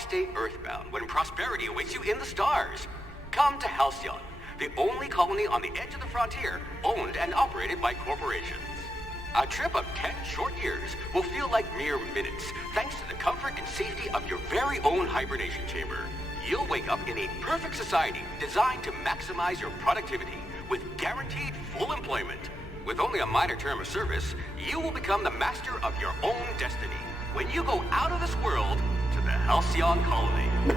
stay earthbound when prosperity awaits you in the stars? Come to Halcyon, the only colony on the edge of the frontier, owned and operated by corporations. A trip of 10 short years will feel like mere minutes, thanks to the comfort and safety of your very own hibernation chamber. You'll wake up in a perfect society designed to maximize your productivity with guaranteed full employment. With only a minor term of service, you will become the master of your own destiny when you go out of this world to the Halcyon colony.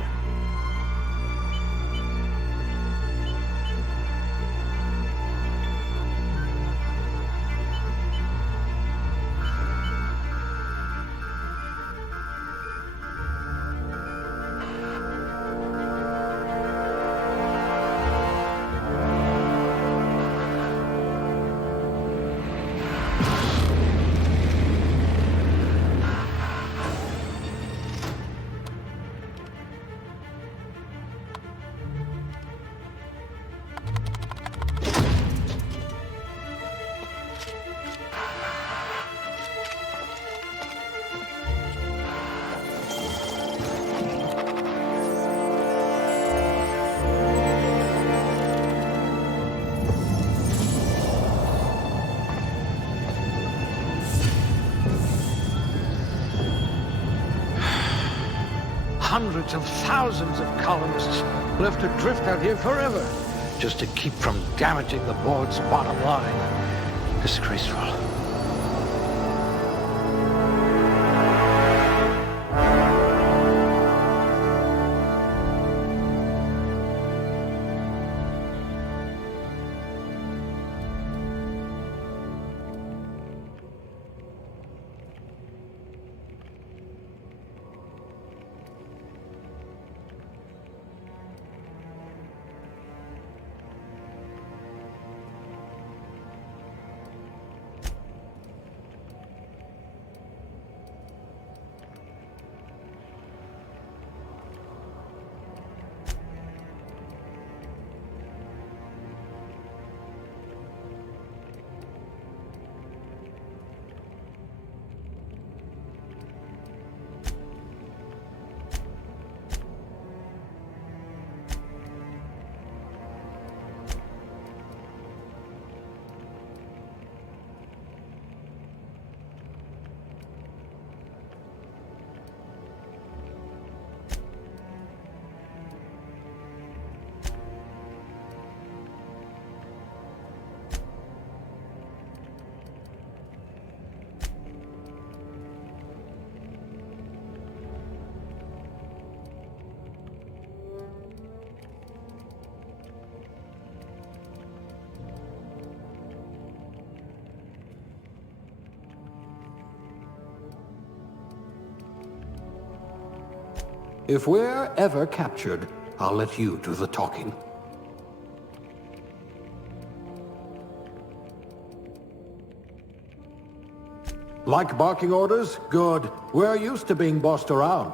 Hundreds of thousands of colonists will have to drift out here forever just to keep from damaging the board's bottom line. Disgraceful. If we're ever captured, I'll let you do the talking. Like barking orders? Good. We're used to being bossed around.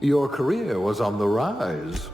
Your career was on the rise.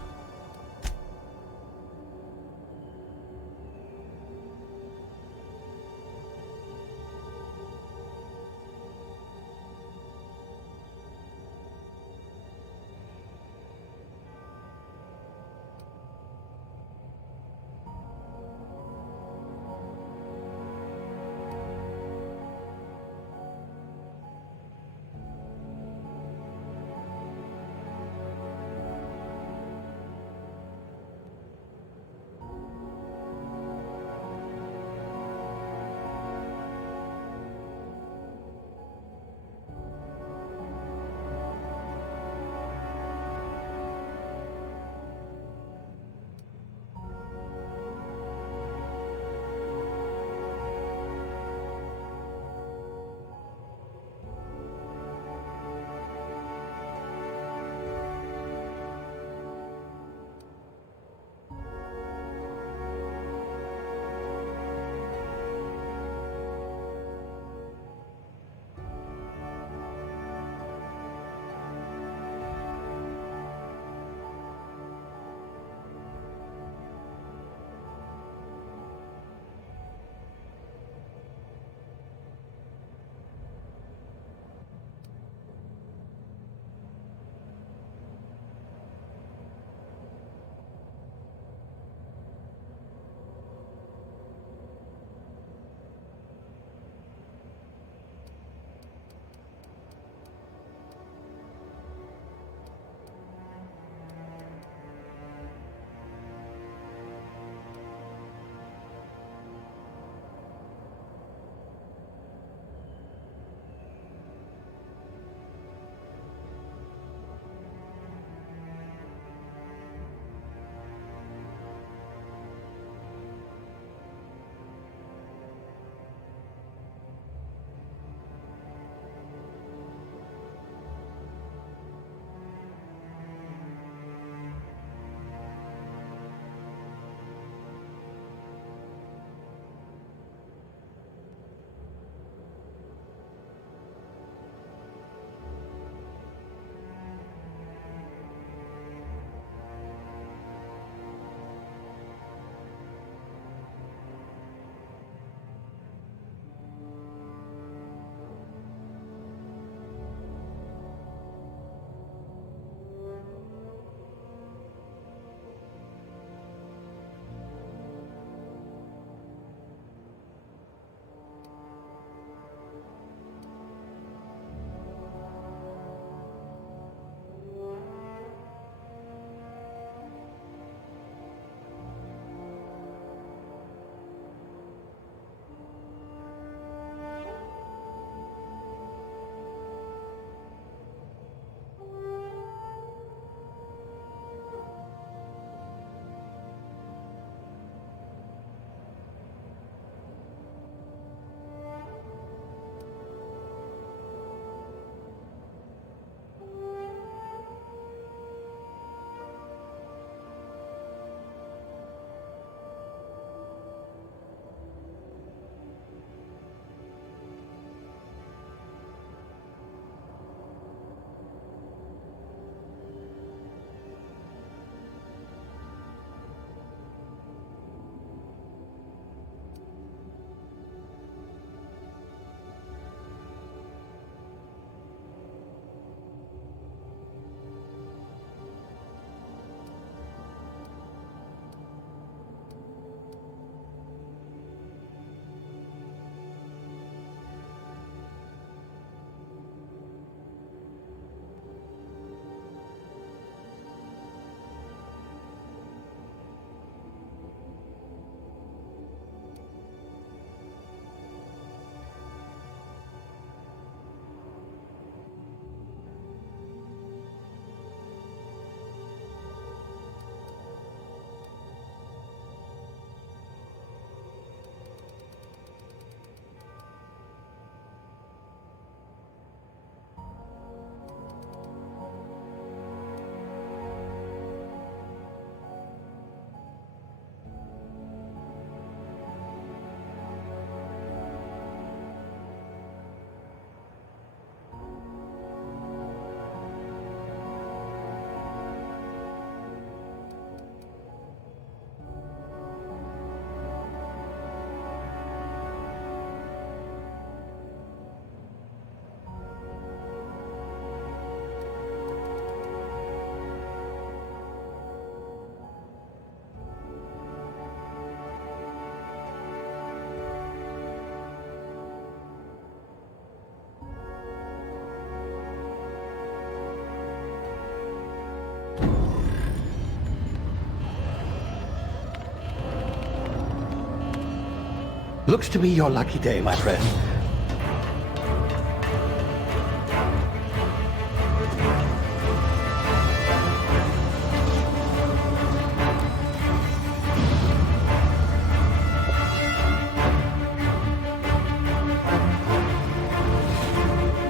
Looks to be your lucky day, my friend.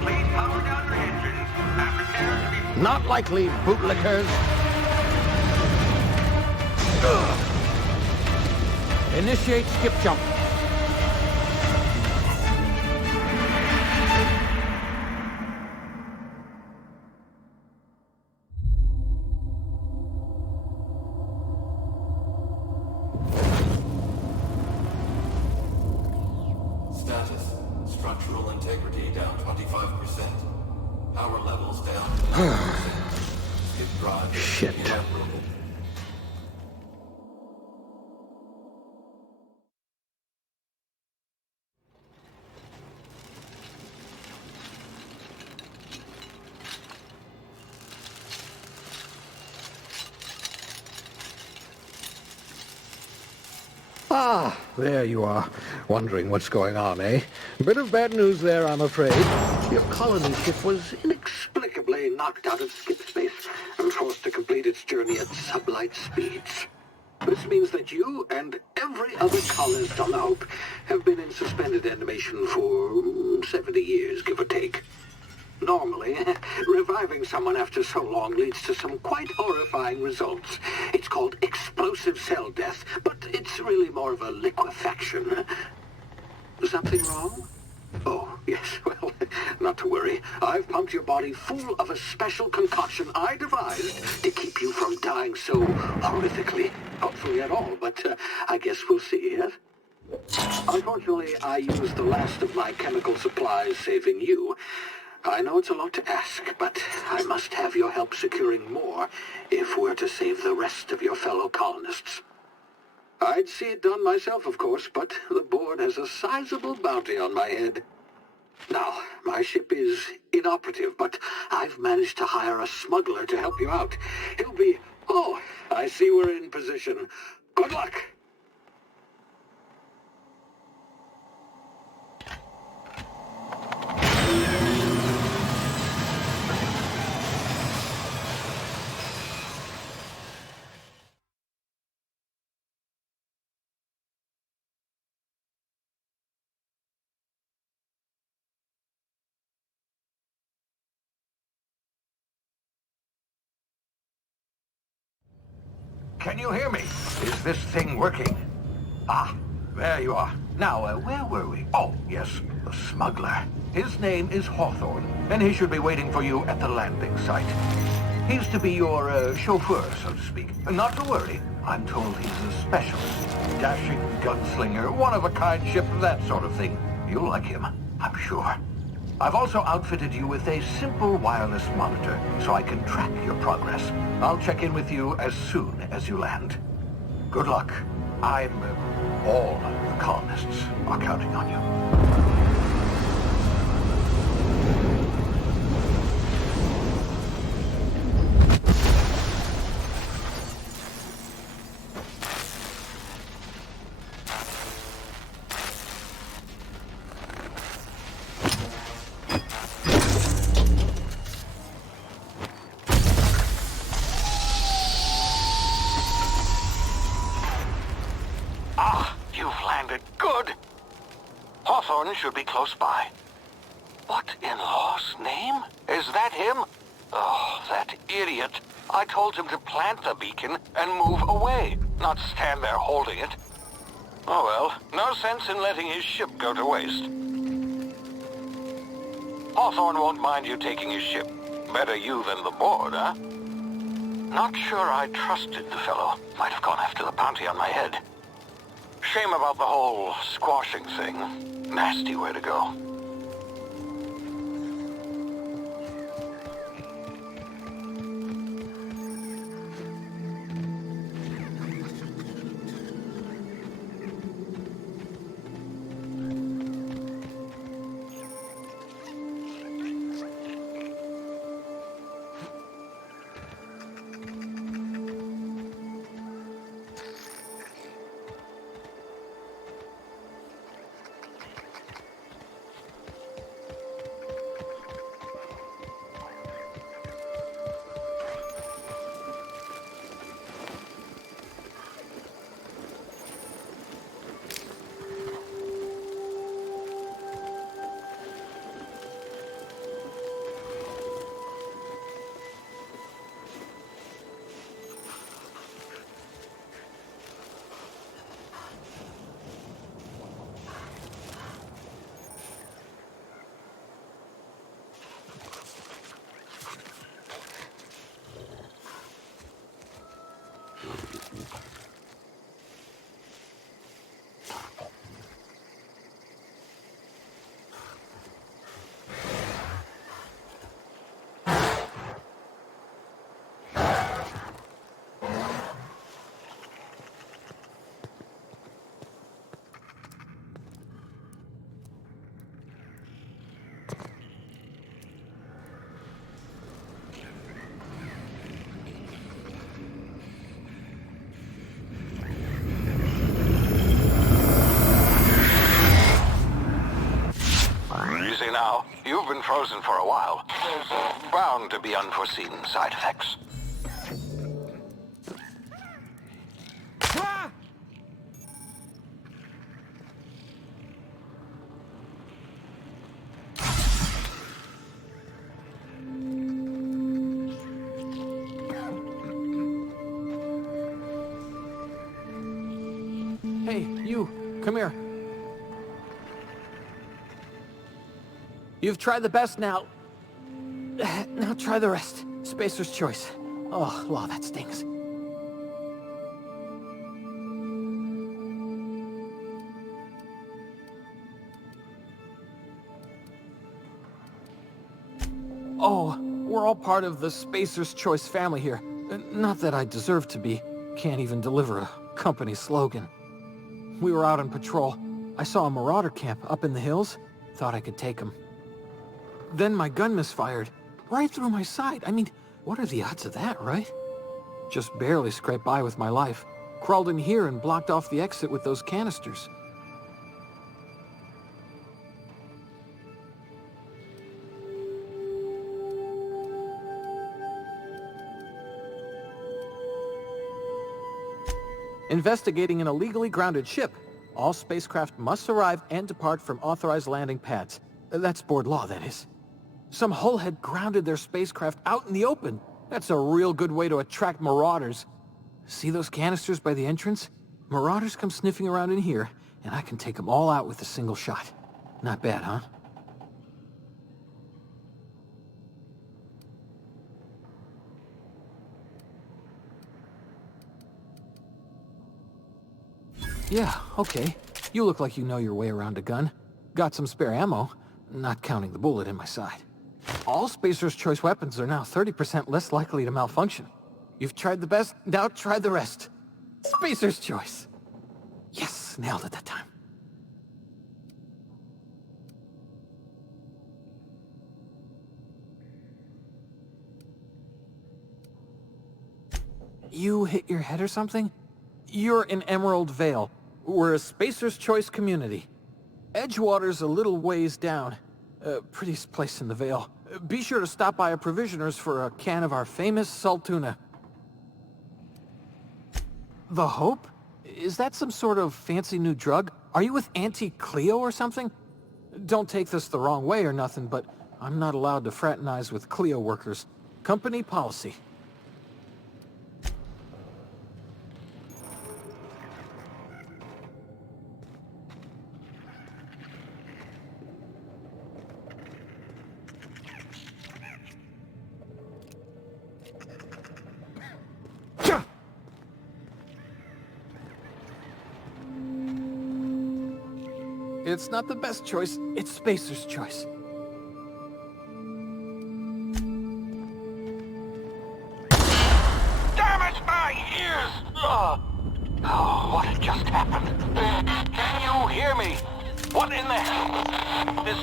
Please power down your engines and prepare to be... Not likely, bootlickers. Initiate skip jump. Status. Structural integrity down 25%. Power levels down to 90%. Skip drive. Shit. Inoperable. Ah, there you are. Wondering what's going on, eh? Bit of bad news there, I'm afraid. Your colony ship was inexplicably knocked out of skip space and forced to complete its journey at sublight speeds. This means that you and every other colonist on the Hope have been in suspended animation for 70 years, give or take. Normally, reviving someone after so long leads to some quite horrifying results. It's called explosive cell death, but it's really more of a liquefaction. Something wrong? Oh, yes, well, not to worry. I've pumped your body full of a special concoction I devised to keep you from dying so horrifically. Hopefully at all, but I guess we'll see, yes? Unfortunately, I used the last of my chemical supplies saving you. I know it's a lot to ask, but I must have your help securing more if we're to save the rest of your fellow colonists. I'd see it done myself, of course, but the board has a sizable bounty on my head. Now, my ship is inoperative, but I've managed to hire a smuggler to help you out. He'll be... Oh, I see we're in position. Good luck! Can you hear me? Is this thing working? Ah, there you are. Now, where were we? Oh, yes, the smuggler. His name is Hawthorne, and he should be waiting for you at the landing site. He's to be your chauffeur, so to speak. Not to worry. I'm told he's a specialist. Dashing gunslinger, one-of-a-kind ship, that sort of thing. You'll like him, I'm sure. I've also outfitted you with a simple wireless monitor, so I can track your progress. I'll check in with you as soon as you land. Good luck. All the colonists are counting on you. Hawthorne should be close by. What in law's name? Is that him? Oh, that idiot. I told him to plant the beacon and move away, not stand there holding it. Oh well, no sense in letting his ship go to waste. Hawthorne won't mind you taking his ship. Better you than the board, huh? Not sure I trusted the fellow. Might have gone after the bounty on my head. Shame about the whole squashing thing. Nasty way to go. Easy now. You've been frozen for a while. There's bound to be unforeseen side effects. Hey, you, come here. You've tried the best now. Now try the rest. Spacer's choice. Oh, law, that stings. Oh, we're all part of the Spacer's Choice family here. Not that I deserve to be. Can't even deliver a company slogan. We were out on patrol. I saw a marauder camp up in the hills. Thought I could take him. Then my gun misfired. Right through my side. I mean, what are the odds of that, right? Just barely scraped by with my life. Crawled in here and blocked off the exit with those canisters. Investigating an illegally grounded ship. All spacecraft must arrive and depart from authorized landing pads. That's board law, that is. Some hullhead grounded their spacecraft out in the open. That's a real good way to attract marauders. See those canisters by the entrance? Marauders come sniffing around in here, and I can take them all out with a single shot. Not bad, huh? Yeah, okay. You look like you know your way around a gun. Got some spare ammo, not counting the bullet in my side. All Spacer's Choice weapons are now 30% less likely to malfunction. You've tried the best, now try the rest. Spacer's Choice. Yes, nailed it that time. You hit your head or something? You're in Emerald Vale. We're a Spacer's Choice community. Edgewater's a little ways down. Prettiest place in the Vale. Be sure to stop by a provisioner's for a can of our famous salt tuna. The Hope? Is that some sort of fancy new drug? Are you with Auntie Cleo or something? Don't take this the wrong way or nothing, but I'm not allowed to fraternize with Cleo workers. Company policy. It's not the best choice, it's Spacer's Choice. Damn it, my ears! Oh, what had just happened? Can you hear me? What in the hell? This...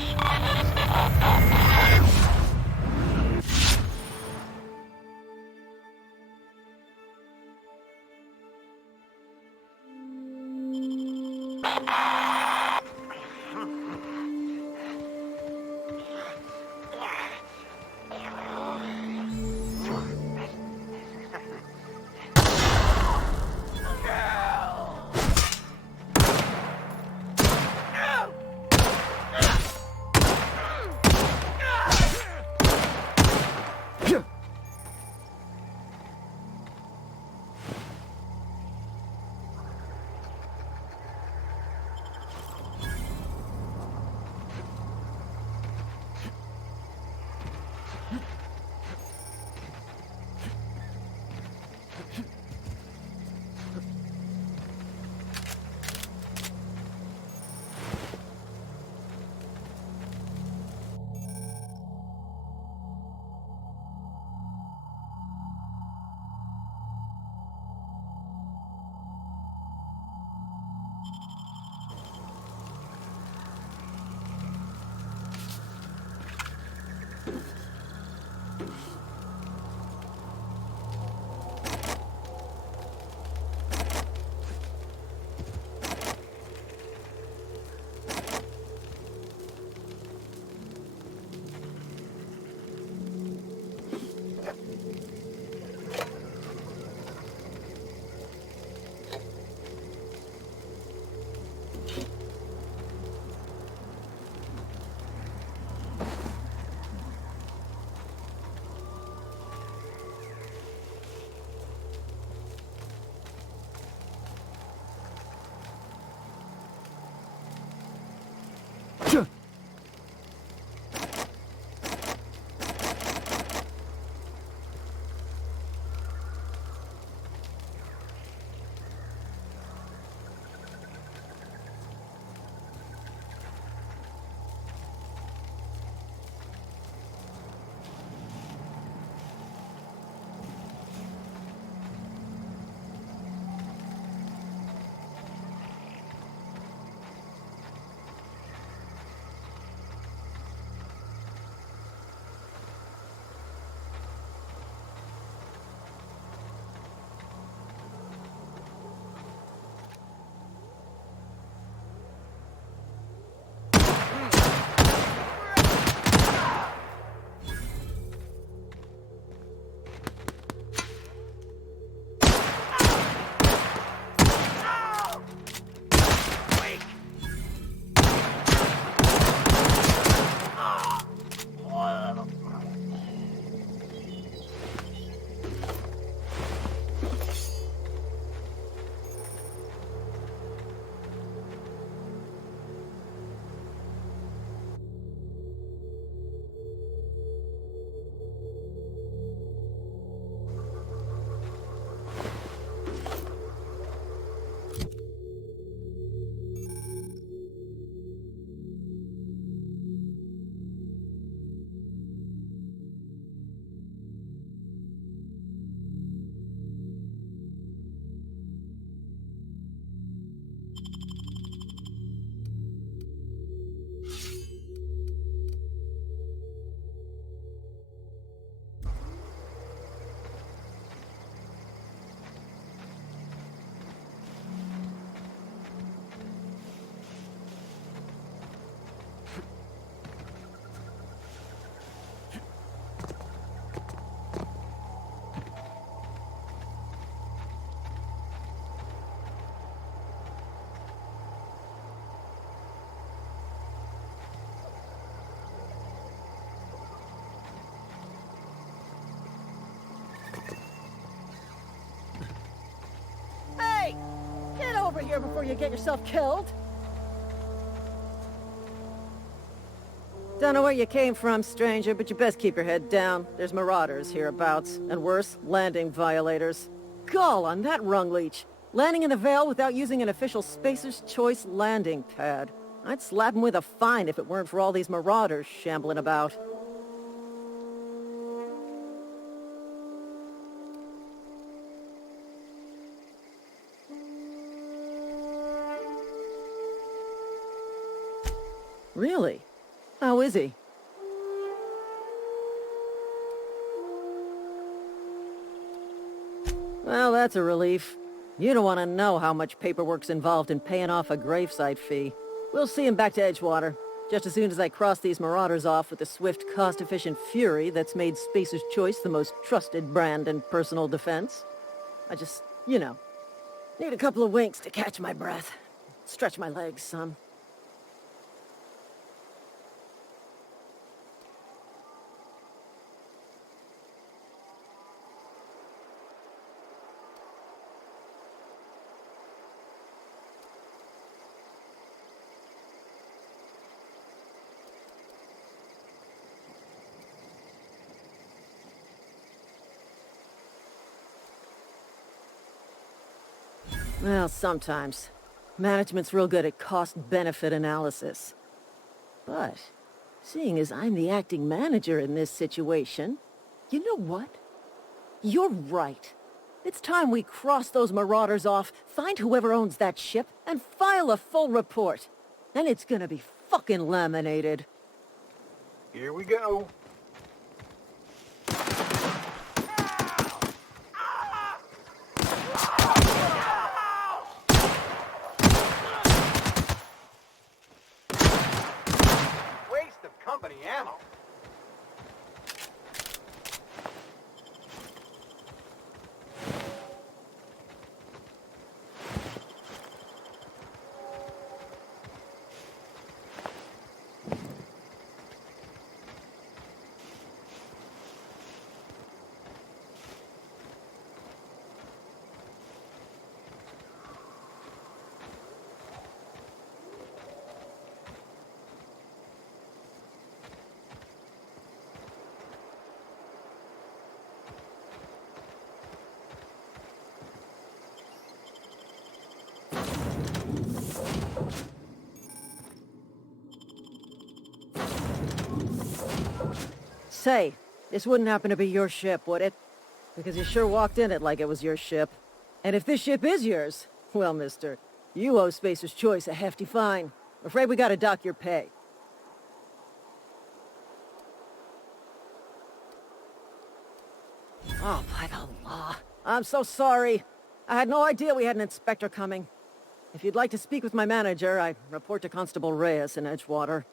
of here before you get yourself killed. Don't know where you came from, stranger, but you best keep your head down. There's marauders hereabouts, and worse, landing violators. Gall on that rung leech. Landing in the Vale without using an official Spacer's Choice landing pad. I'd slap him with a fine if it weren't for all these marauders shambling about. Really? How is he? Well, that's a relief. You don't want to know how much paperwork's involved in paying off a gravesite fee. We'll see him back to Edgewater, just as soon as I cross these marauders off with the swift, cost-efficient fury that's made Spacer's Choice the most trusted brand in personal defense. I just, need a couple of winks to catch my breath. Stretch my legs some. Well, sometimes. Management's real good at cost-benefit analysis. But, seeing as I'm the acting manager in this situation, you know what? You're right. It's time we cross those marauders off, find whoever owns that ship, and file a full report. And it's gonna be fucking laminated. Here we go. Waste of company ammo. Say, this wouldn't happen to be your ship, would it? Because you sure walked in it like it was your ship. And if this ship is yours, well, mister, you owe Spacer's Choice a hefty fine. I'm afraid we gotta dock your pay. Oh, by the law. I'm so sorry. I had no idea we had an inspector coming. If you'd like to speak with my manager, I report to Constable Reyes in Edgewater.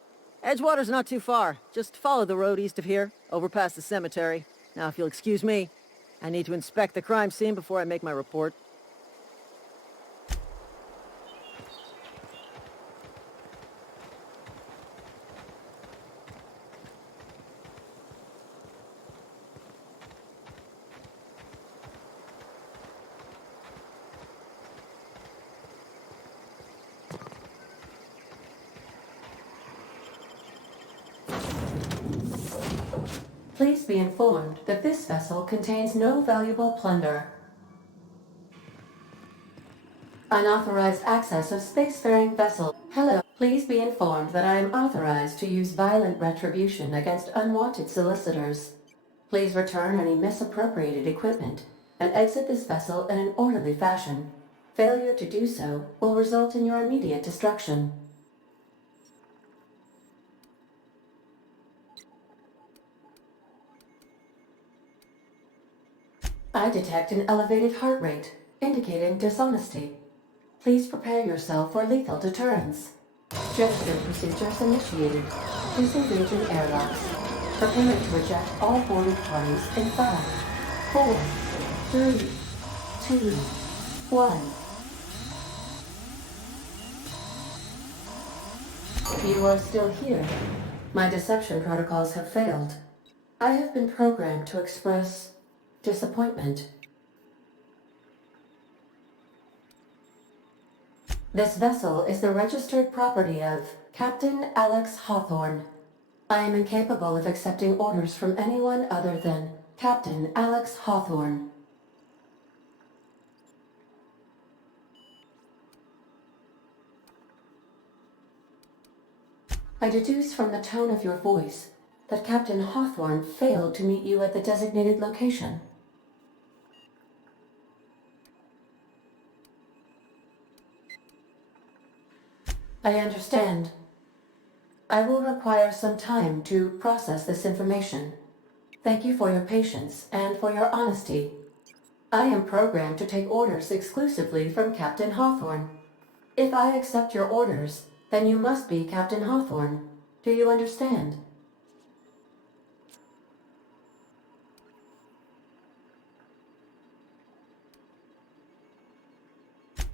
Edgewater's not too far. Just follow the road east of here, over past the cemetery. Now, if you'll excuse me, I need to inspect the crime scene before I make my report. Please be informed that this vessel contains no valuable plunder. Unauthorized access of spacefaring vessel. Hello. Please be informed that I am authorized to use violent retribution against unwanted solicitors. Please return any misappropriated equipment and exit this vessel in an orderly fashion. Failure to do so will result in your immediate destruction. I detect an elevated heart rate, indicating dishonesty. Please prepare yourself for lethal deterrence. Gesture procedures initiated. Disengaging airlocks. Preparing to eject all boarding parties in 5, 4, 3, 2, 1. You are still here. My deception protocols have failed. I have been programmed to express disappointment. This vessel is the registered property of Captain Alex Hawthorne. I am incapable of accepting orders from anyone other than Captain Alex Hawthorne. I deduce from the tone of your voice that Captain Hawthorne failed to meet you at the designated location. I understand. I will require some time to process this information. Thank you for your patience and for your honesty. I am programmed to take orders exclusively from Captain Hawthorne. If I accept your orders, then you must be Captain Hawthorne. Do you understand?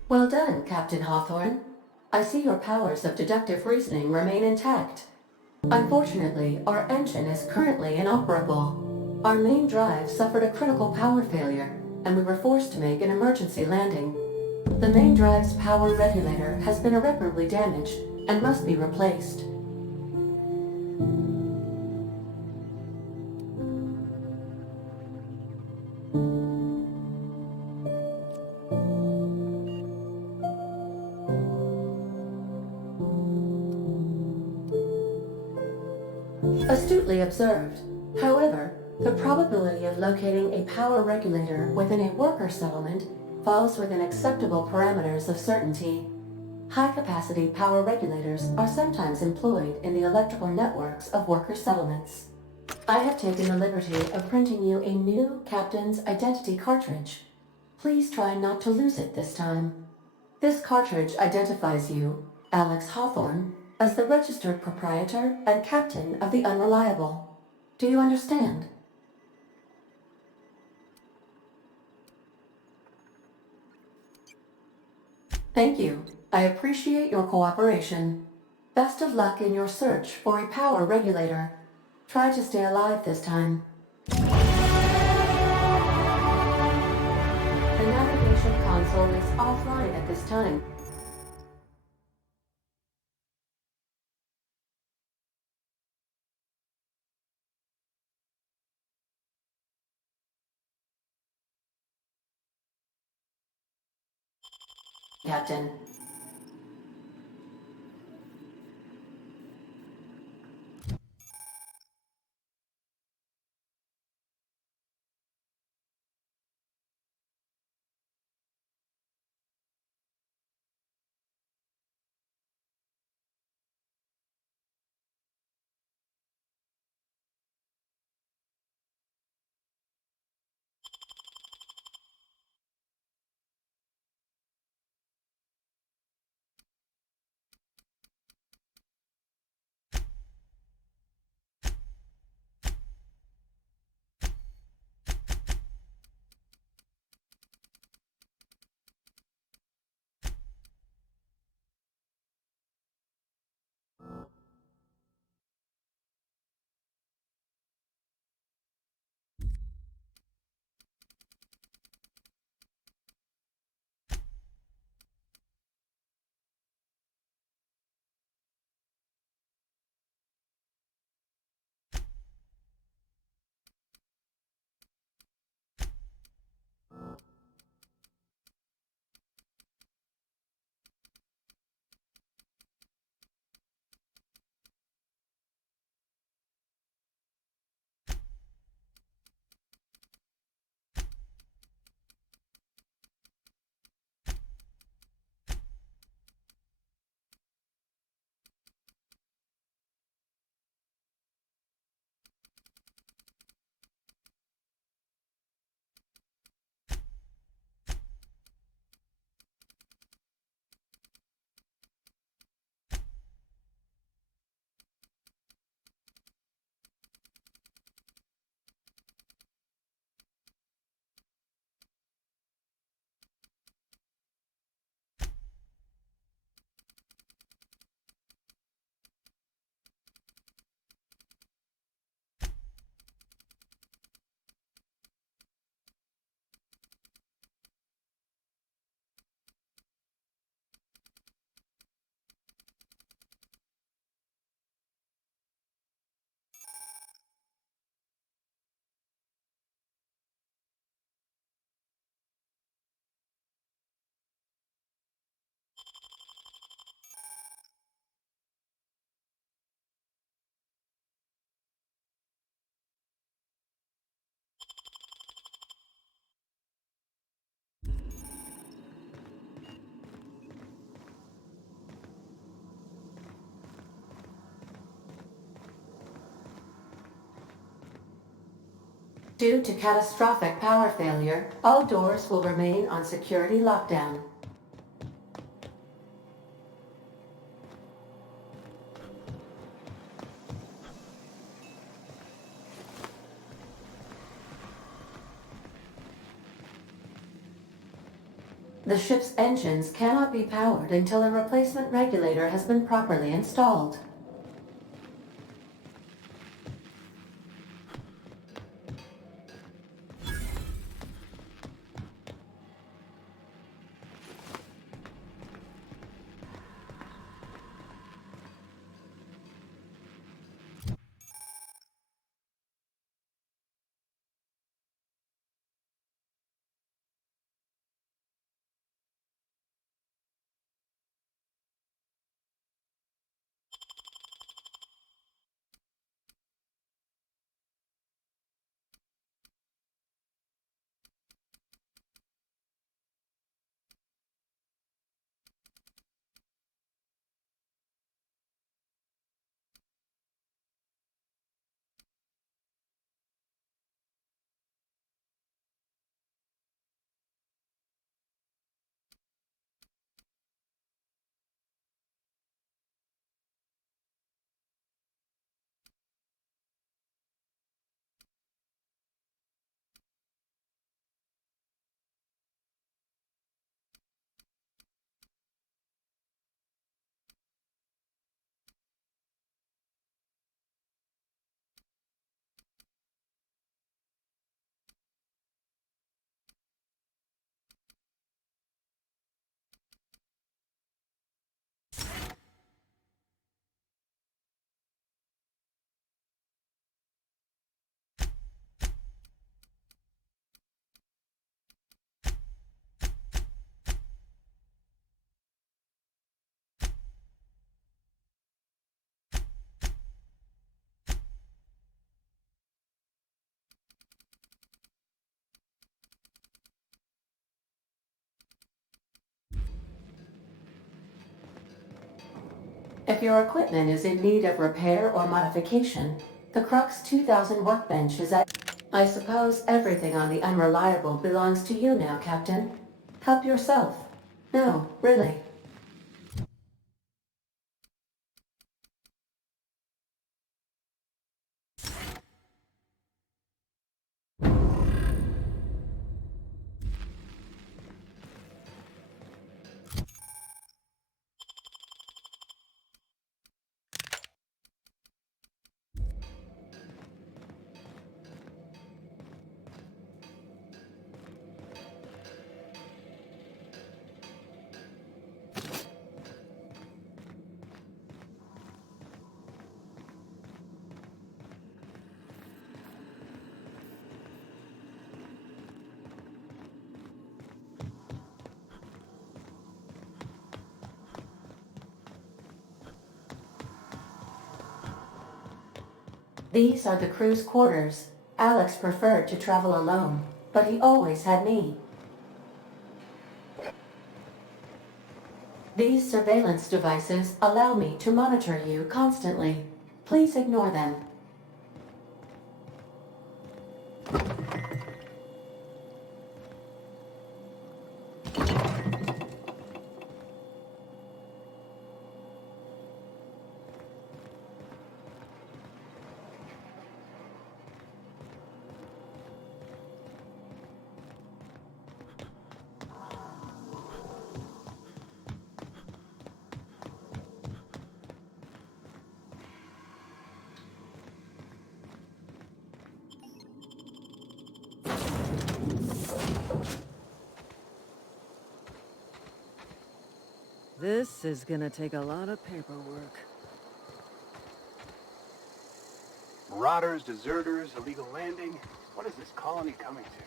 Well done, Captain Hawthorne. I see your powers of deductive reasoning remain intact. Unfortunately, our engine is currently inoperable. Our main drive suffered a critical power failure, and we were forced to make an emergency landing. The main drive's power regulator has been irreparably damaged and must be replaced. Astutely observed. However, the probability of locating a power regulator within a worker settlement falls within acceptable parameters of certainty. High-capacity power regulators are sometimes employed in the electrical networks of worker settlements. I have taken the liberty of printing you a new Captain's Identity cartridge. Please try not to lose it this time. This cartridge identifies you, Alex Hawthorne, as the registered proprietor and captain of the Unreliable. Do you understand? Thank you. I appreciate your cooperation. Best of luck in your search for a power regulator. Try to stay alive this time. The navigation console is offline at this time. Captain. Due to catastrophic power failure, all doors will remain on security lockdown. The ship's engines cannot be powered until a replacement regulator has been properly installed. If your equipment is in need of repair or modification, the Crux 2000 workbench is at... I suppose everything on the Unreliable belongs to you now, Captain. Help yourself. No, really. These are the crew's quarters. Alex preferred to travel alone, but he always had me. These surveillance devices allow me to monitor you constantly. Please ignore them. This is gonna take a lot of paperwork. Marauders, deserters, illegal landing. What is this colony coming to?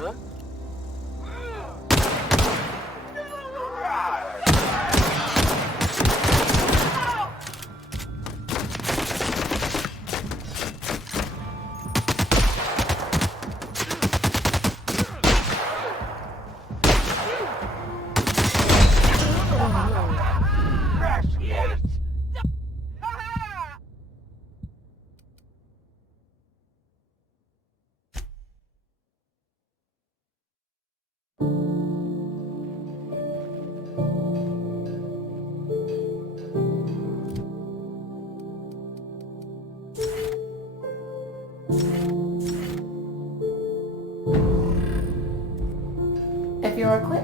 Huh?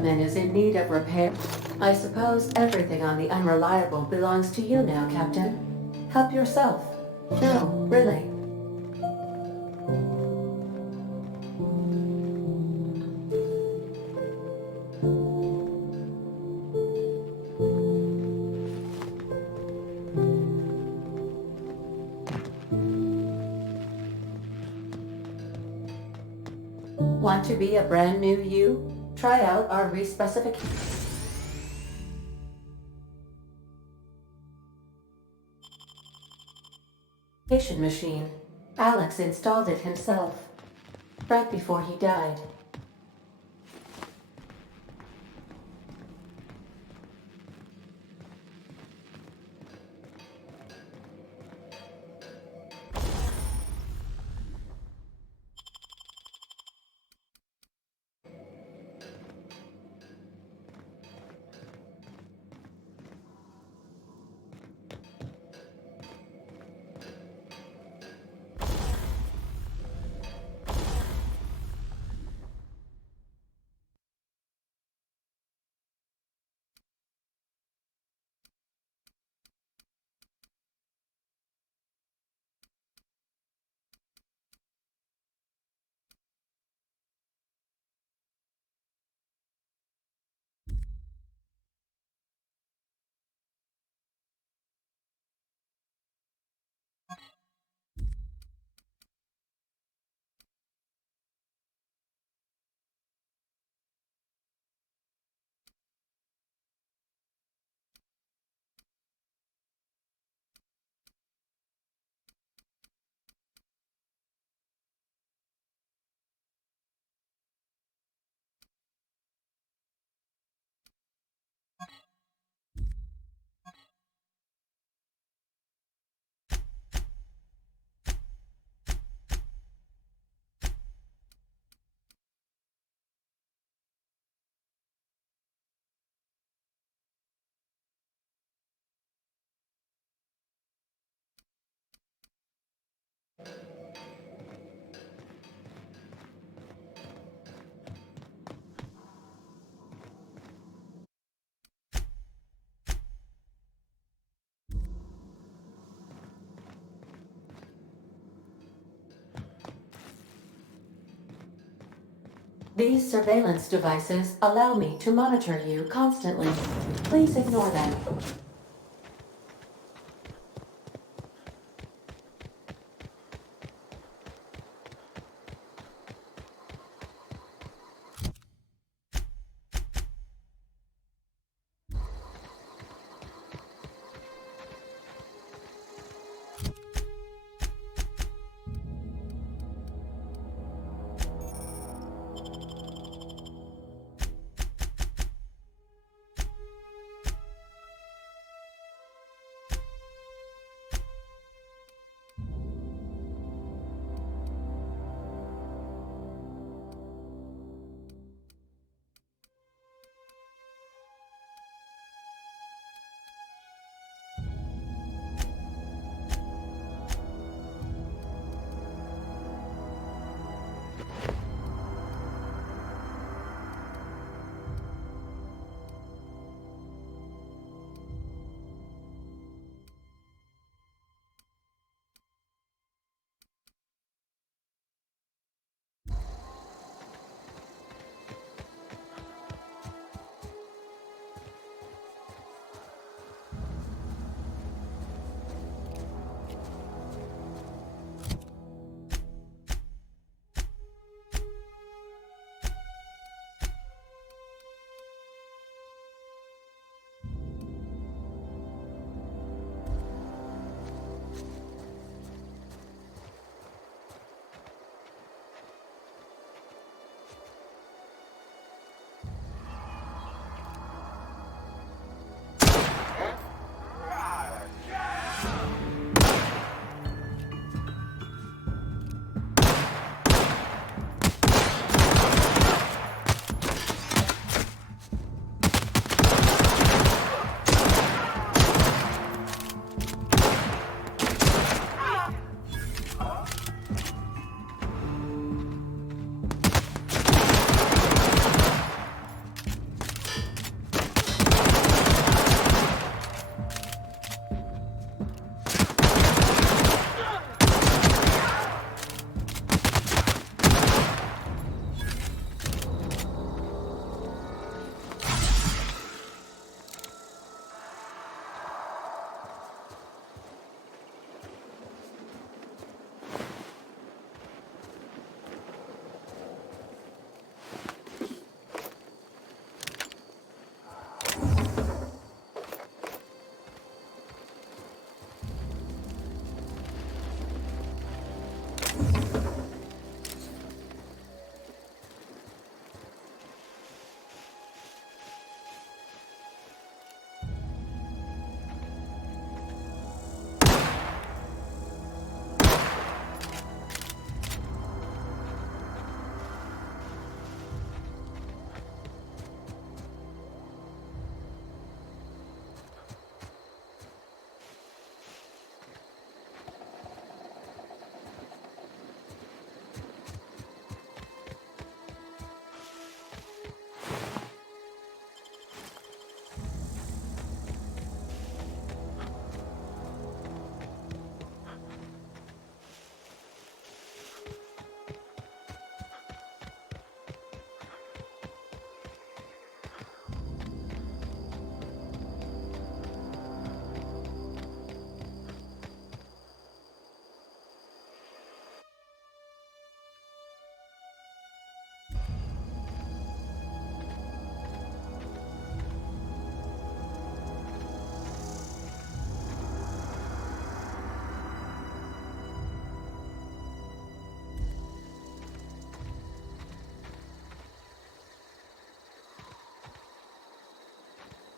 equipment is in need of repair. I suppose everything on the Unreliable belongs to you now, Captain. Help yourself. No, really. Want to be a brand new you? Try out our respecification machine. Alex installed it himself, right before he died. These surveillance devices allow me to monitor you constantly. Please ignore them.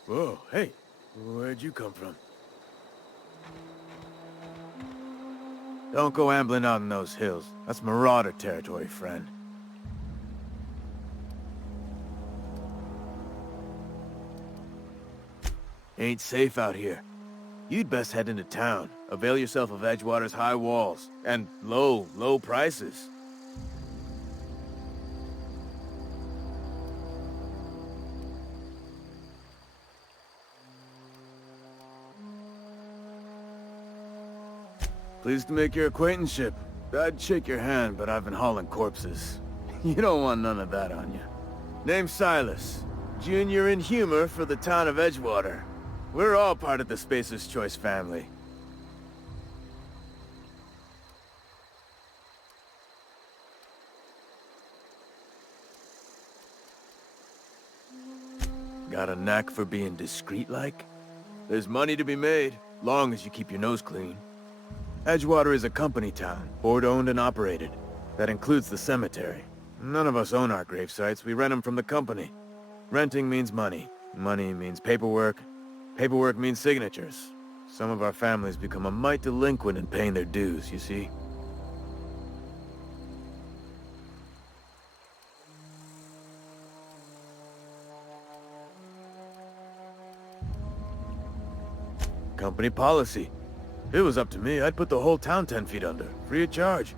Whoa, hey, where'd you come from? Don't go ambling out in those hills. That's Marauder territory, friend. Ain't safe out here. You'd best head into town. Avail yourself of Edgewater's high walls. And low prices. Pleased to make your acquaintanceship. I'd shake your hand, but I've been hauling corpses. You don't want none of that on you. Name's Silas. Junior in humor for the town of Edgewater. We're all part of the Spacer's Choice family. Got a knack for being discreet-like? There's money to be made, long as you keep your nose clean. Edgewater is a company town, board-owned and operated. That includes the cemetery. None of us own our grave sites, we rent them from the company. Renting means money. Money means paperwork. Paperwork means signatures. Some of our families become a mite delinquent in paying their dues, you see? Company policy. If it was up to me, I'd put the whole town 10 feet under, free of charge.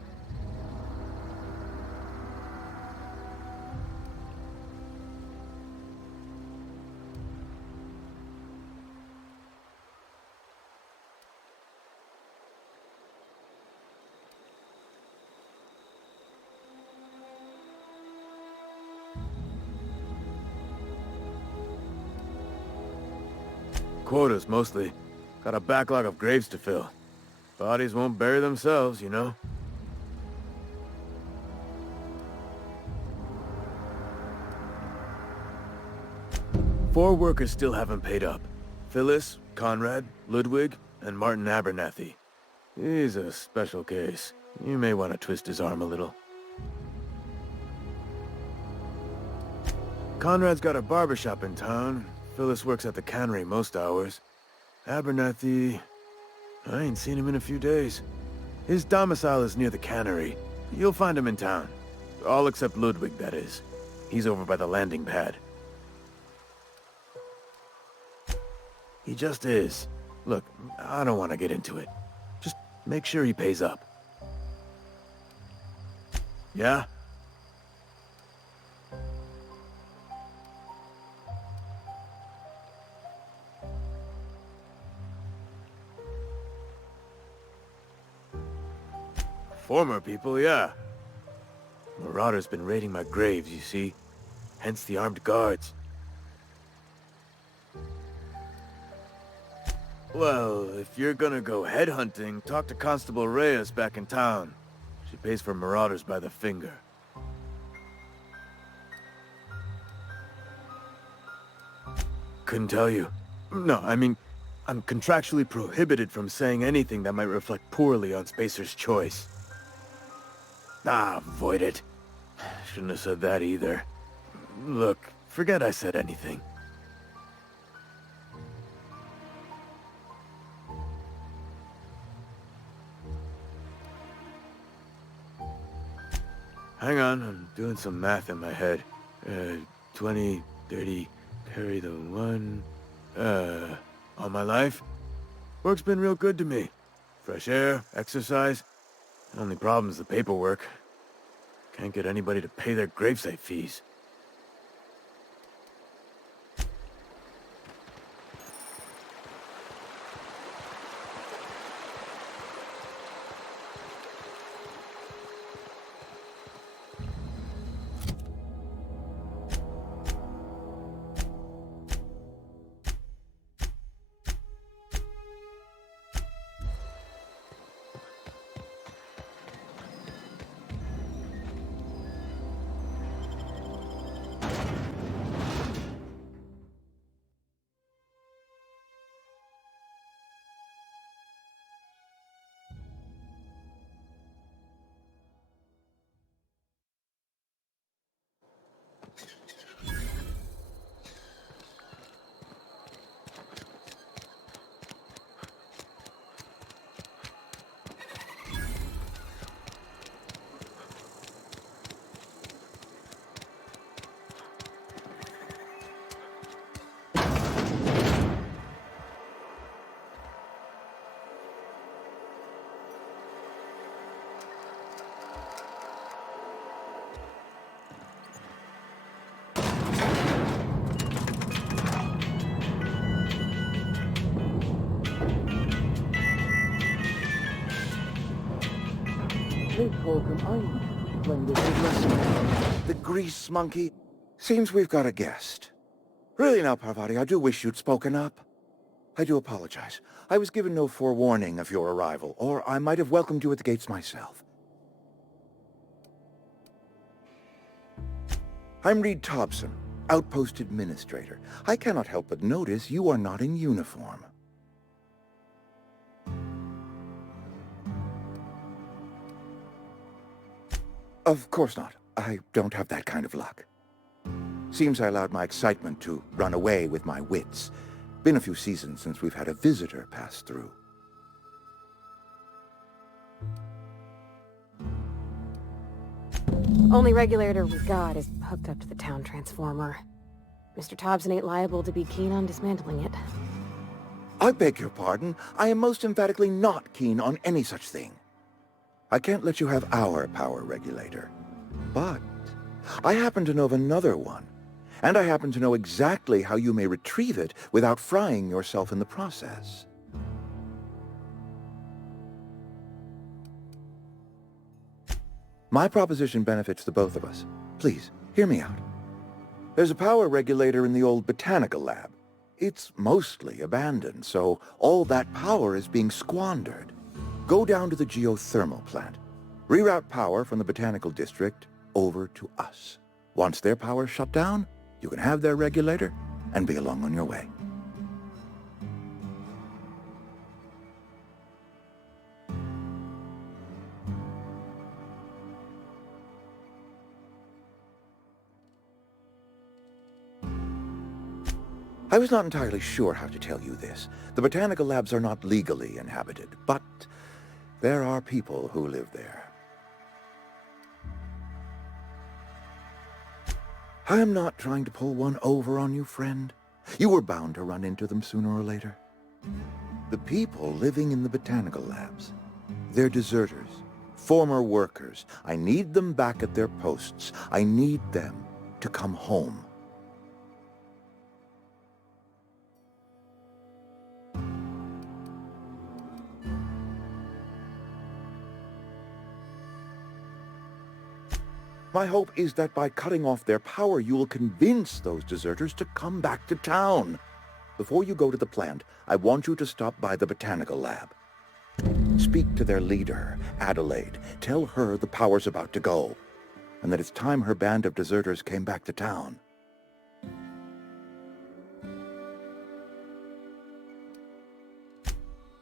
Quotas, mostly. Got a backlog of graves to fill. Bodies won't bury themselves, you know? Four workers still haven't paid up. Phyllis, Conrad, Ludwig, and Martin Abernathy. He's a special case. You may want to twist his arm a little. Conrad's got a barbershop in town. Phyllis works at the cannery most hours. Abernathy... I ain't seen him in a few days. His domicile is near the cannery. You'll find him in town. All except Ludwig, that is. He's over by the landing pad. He just is. Look, I don't want to get into it. Just make sure he pays up. Yeah? Former people, yeah. Marauder's been raiding my graves, you see. Hence the armed guards. Well, if you're gonna go headhunting, talk to Constable Reyes back in town. She pays for marauders by the finger. Couldn't tell you. No, I mean, I'm contractually prohibited from saying anything that might reflect poorly on Spacer's Choice. Ah, avoid it. Shouldn't have said that either. Look, forget I said anything. Hang on, I'm doing some math in my head. 20, 30, carry the 1... all my life? Work's been real good to me. Fresh air, exercise. Only problem's the paperwork. Can't get anybody to pay their gravesite fees. think, Holcomb, I learned a good lesson. The grease monkey? Seems we've got a guest. Really now, Parvati, I do wish you'd spoken up. I do apologize. I was given no forewarning of your arrival, or I might have welcomed you at the gates myself. I'm Reed Thompson, Outpost Administrator. I cannot help but notice you are not in uniform. Of course not. I don't have that kind of luck. Seems I allowed my excitement to run away with my wits. Been a few seasons since we've had a visitor pass through. Only regulator we got is hooked up to the town transformer. Mr. Thompson ain't liable to be keen on dismantling it. I beg your pardon. I am most emphatically not keen on any such thing. I can't let you have our power regulator. But I happen to know of another one. And I happen to know exactly how you may retrieve it without frying yourself in the process. My proposition benefits the both of us. Please, hear me out. There's a power regulator in the old botanical lab. It's mostly abandoned, so all that power is being squandered. Go down to the geothermal plant. Reroute power from the botanical district over to us. Once their power's shut down, you can have their regulator and be along on your way. I was not entirely sure how to tell you this. The botanical labs are not legally inhabited, but there are people who live there. I am not trying to pull one over on you, friend. You were bound to run into them sooner or later. The people living in the botanical labs, they're deserters, former workers. I need them back at their posts. I need them to come home. My hope is that by cutting off their power, you will convince those deserters to come back to town. Before you go to the plant, I want you to stop by the botanical lab. Speak to their leader, Adelaide. Tell her the power's about to go, and that it's time her band of deserters came back to town.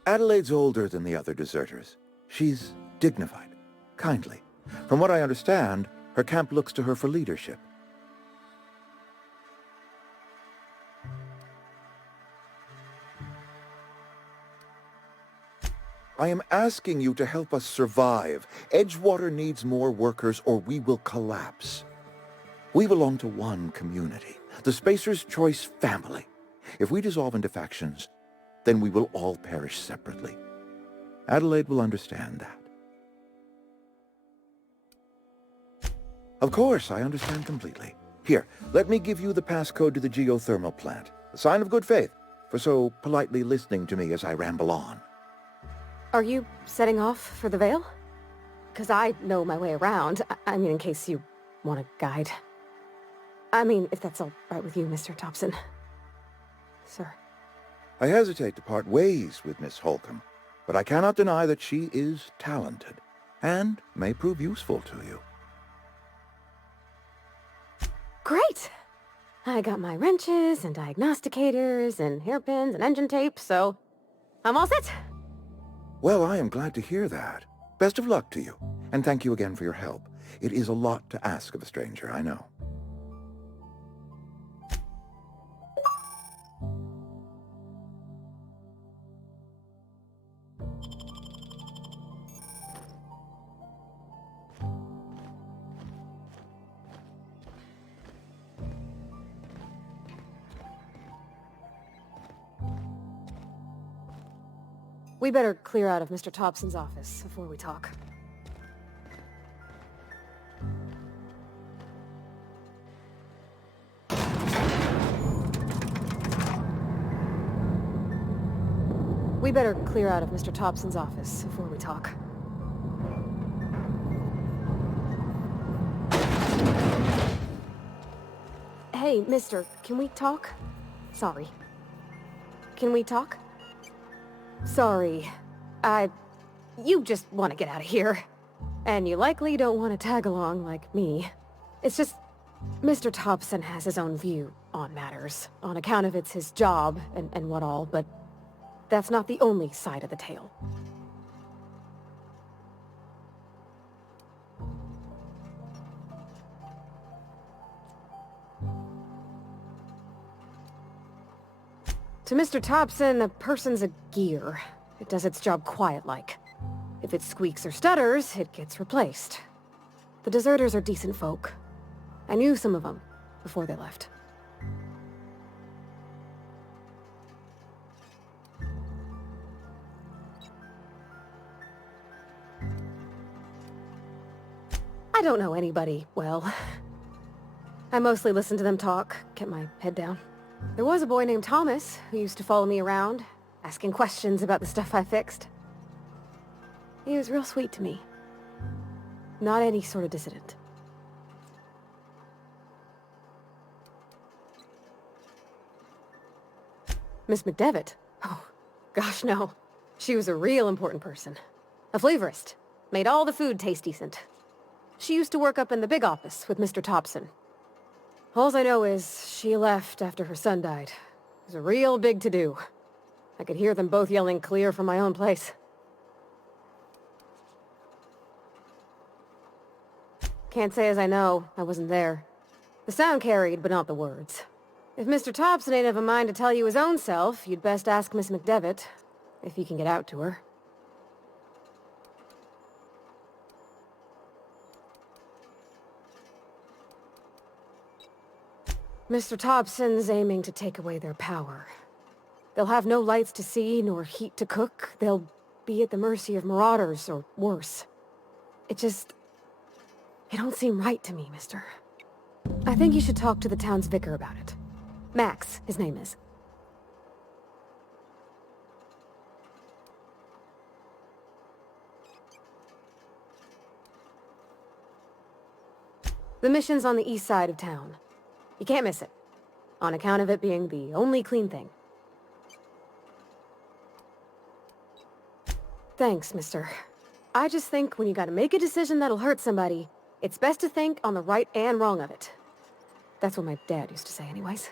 Adelaide's older than the other deserters. She's dignified, kindly. From what I understand, her camp looks to her for leadership. I am asking you to help us survive. Edgewater needs more workers or we will collapse. We belong to one community, the Spacer's Choice family. If we dissolve into factions, then we will all perish separately. Adelaide will understand that. Of course, I understand completely. Here, let me give you the passcode to the geothermal plant. A sign of good faith for so politely listening to me as I ramble on. Are you setting off for the Vale? Because I know my way around. I mean, in case you want a guide. I mean, if that's all right with you, Mr. Thompson. Sir. I hesitate to part ways with Miss Holcomb, but I cannot deny that she is talented and may prove useful to you. Great! I got my wrenches and diagnosticators and hairpins and engine tape, so I'm all set. Well, I am glad to hear that. Best of luck to you, and thank you again for your help. It is a lot to ask of a stranger, I know. We better clear out of Mr. Thompson's office before we talk. We better clear out of Mr. Thompson's office before we talk. Hey, mister, can we talk? Sorry. Can we talk? Sorry. You just want to get out of here. And you likely don't want to tag along like me. It's just... Mr. Thompson has his own view on matters, on account of it's his job and what all, but that's not the only side of the tale. To Mr. Thompson, a person's a gear. It does its job quiet-like. If it squeaks or stutters, it gets replaced. The deserters are decent folk. I knew some of them before they left. I don't know anybody well. I mostly listen to them talk, kept my head down. There was a boy named Thomas who used to follow me around, asking questions about the stuff I fixed. He was real sweet to me. Not any sort of dissident. Miss McDevitt? Oh, gosh no. She was a real important person. A flavorist. Made all the food taste decent. She used to work up in the big office with Mr. Thompson. All I know is she left after her son died. It was a real big to-do. I could hear them both yelling clear from my own place. Can't say as I know. I wasn't there. The sound carried, but not the words. If Mr. Thompson ain't of a mind to tell you his own self, you'd best ask Miss McDevitt, if you can get out to her. Mr. Thompson's aiming to take away their power. They'll have no lights to see, nor heat to cook. They'll be at the mercy of marauders, or worse. It don't seem right to me, mister. I think you should talk to the town's vicar about it. Max, his name is. The mission's on the east side of town. You can't miss it, on account of it being the only clean thing. Thanks, mister. I just think when you gotta make a decision that'll hurt somebody, it's best to think on the right and wrong of it. That's what my dad used to say anyways.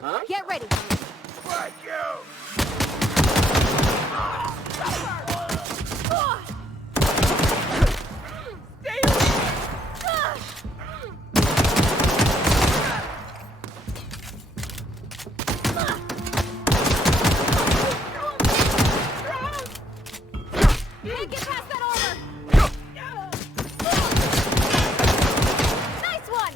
Get ready. Thank you! Can't get past that armor! Nice one!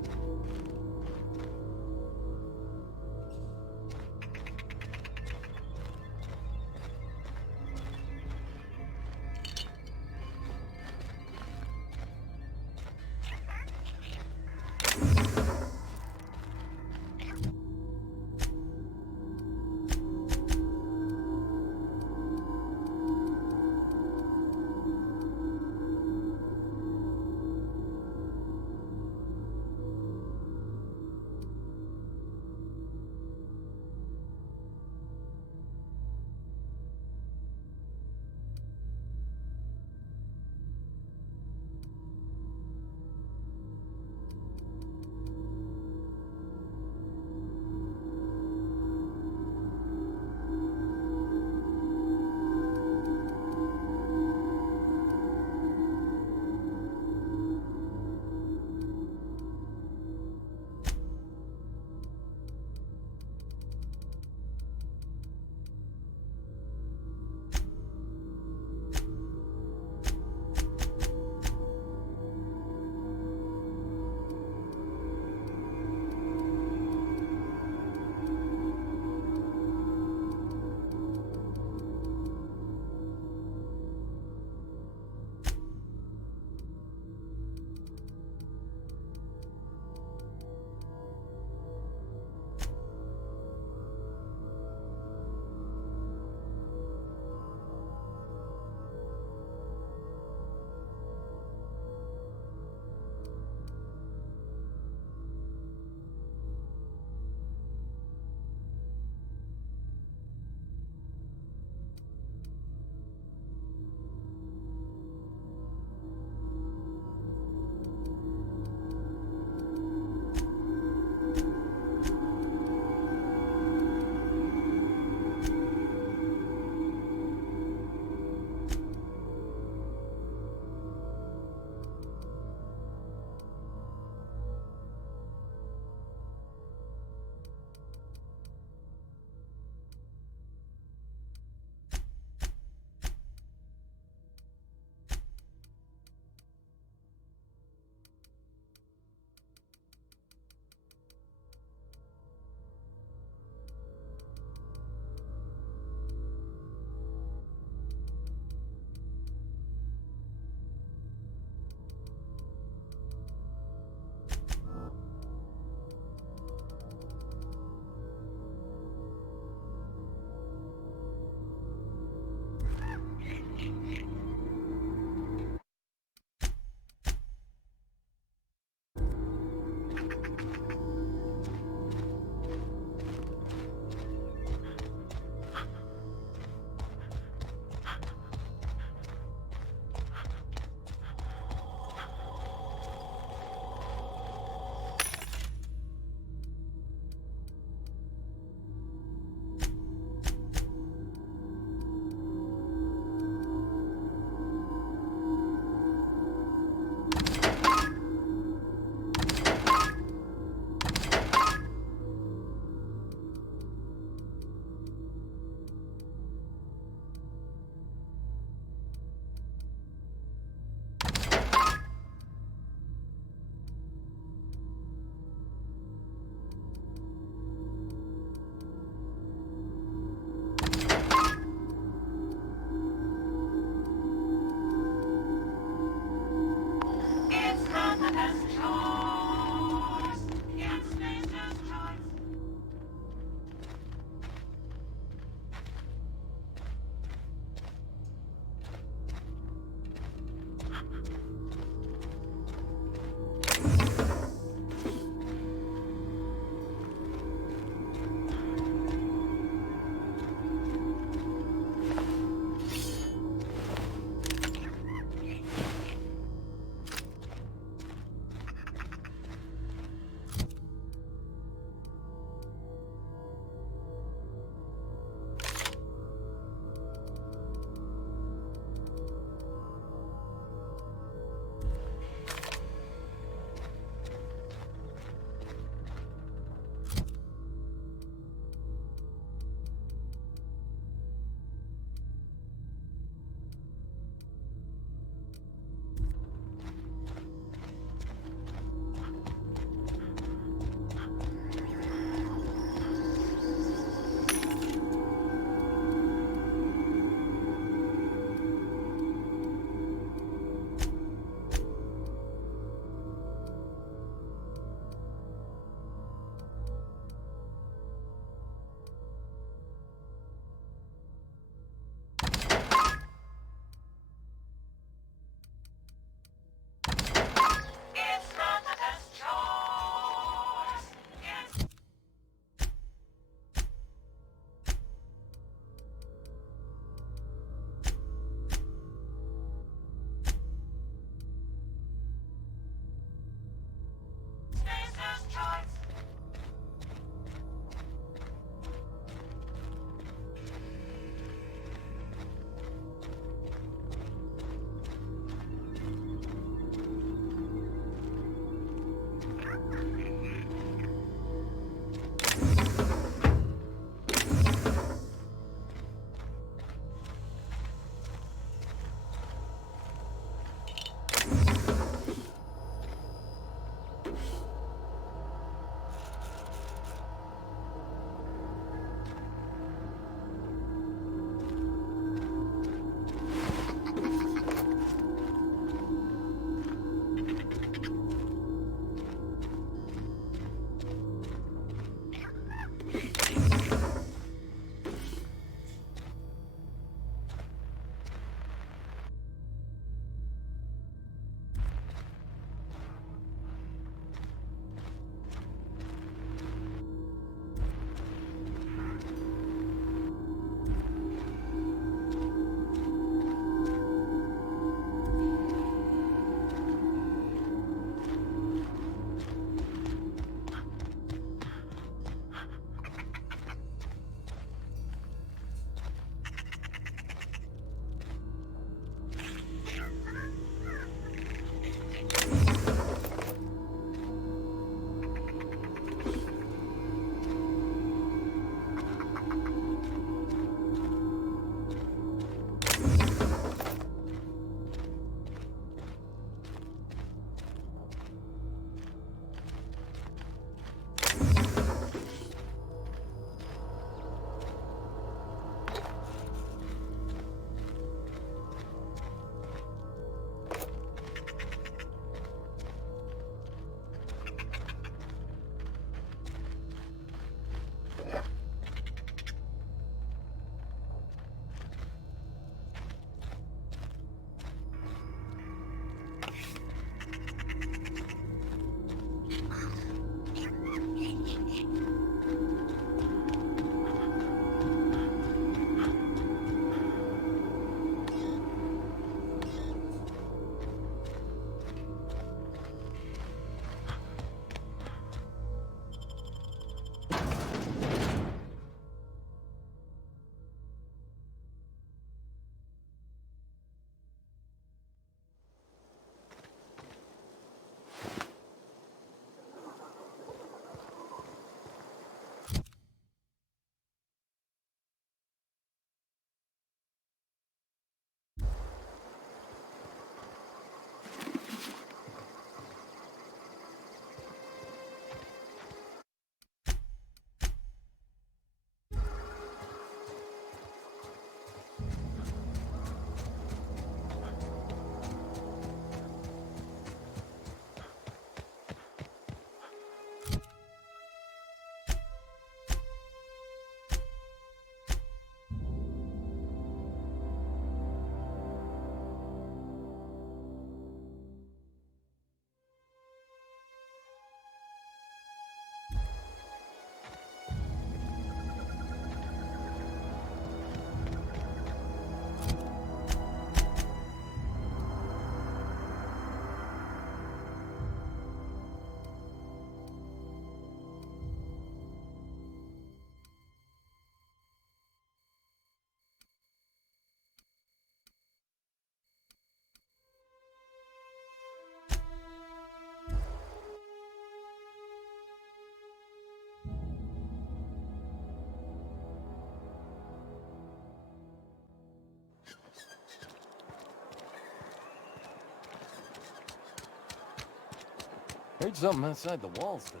Heard something outside the walls today.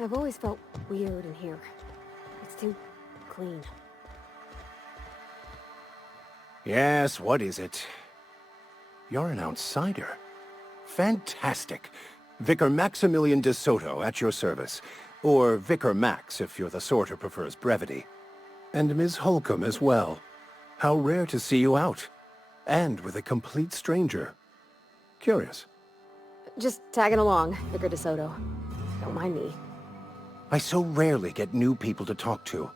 I've always felt weird in here. It's too clean. Yes, what is it? You're an outsider. Fantastic. Vicar Maximilian de Soto at your service. Or Vicar Max if you're the sort who prefers brevity. And Ms. Holcomb as well. How rare to see you out. And with a complete stranger. Curious. Just tagging along, Vicar DeSoto. Don't mind me. I so rarely get new people to talk to.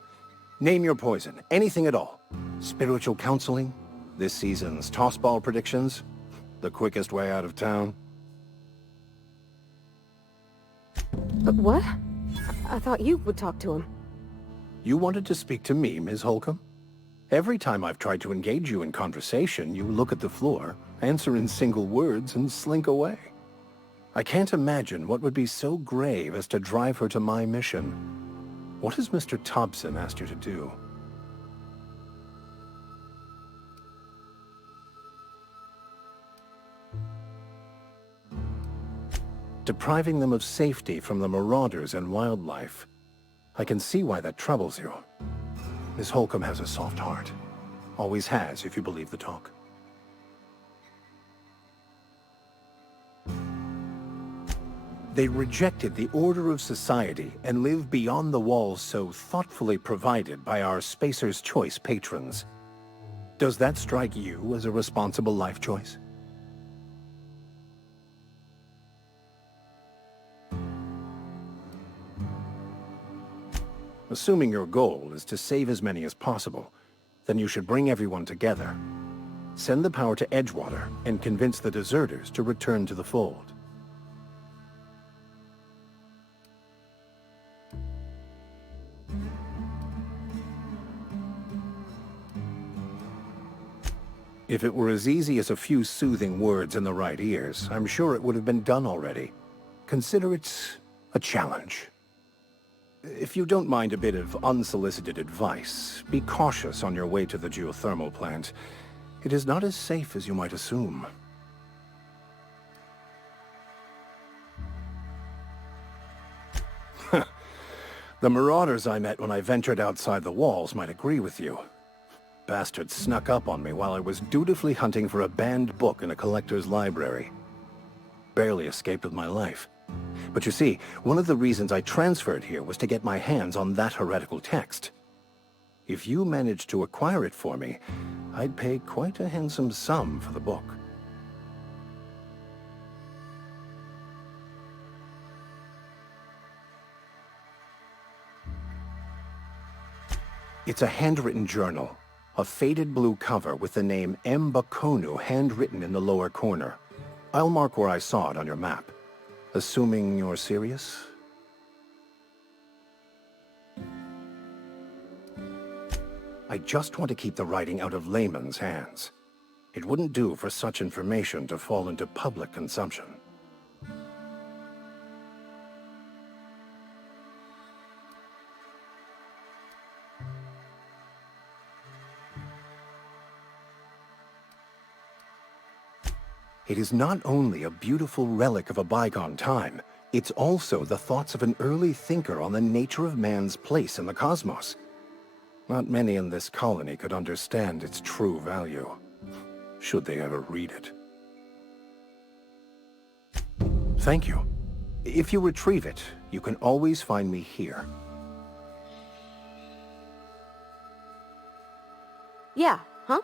Name your poison, anything at all. Spiritual counseling, this season's tossball predictions, the quickest way out of town. But what? I thought you would talk to him. You wanted to speak to me, Ms. Holcomb? Every time I've tried to engage you in conversation, you look at the floor, answer in single words, and slink away. I can't imagine what would be so grave as to drive her to my mission. What has Mr. Thompson asked you to do? Depriving them of safety from the marauders and wildlife. I can see why that troubles you. Miss Holcomb has a soft heart. Always has, if you believe the talk. They rejected the order of society and live beyond the walls so thoughtfully provided by our Spacer's Choice patrons. Does that strike you as a responsible life choice? Assuming your goal is to save as many as possible, then you should bring everyone together. Send the power to Edgewater and convince the deserters to return to the fold. If it were as easy as a few soothing words in the right ears, I'm sure it would have been done already. Consider it a challenge. If you don't mind a bit of unsolicited advice, be cautious on your way to the geothermal plant. It is not as safe as you might assume. The marauders I met when I ventured outside the walls might agree with you. Bastards snuck up on me while I was dutifully hunting for a banned book in a collector's library. Barely escaped with my life. But you see, one of the reasons I transferred here was to get my hands on that heretical text. If you managed to acquire it for me, I'd pay quite a handsome sum for the book. It's a handwritten journal. A faded blue cover with the name M'Bakono handwritten in the lower corner. I'll mark where I saw it on your map. Assuming you're serious? I just want to keep the writing out of layman's hands. It wouldn't do for such information to fall into public consumption. It is not only a beautiful relic of a bygone time, it's also the thoughts of an early thinker on the nature of man's place in the cosmos. Not many in this colony could understand its true value, should they ever read it. Thank you. If you retrieve it, you can always find me here. Yeah, huh?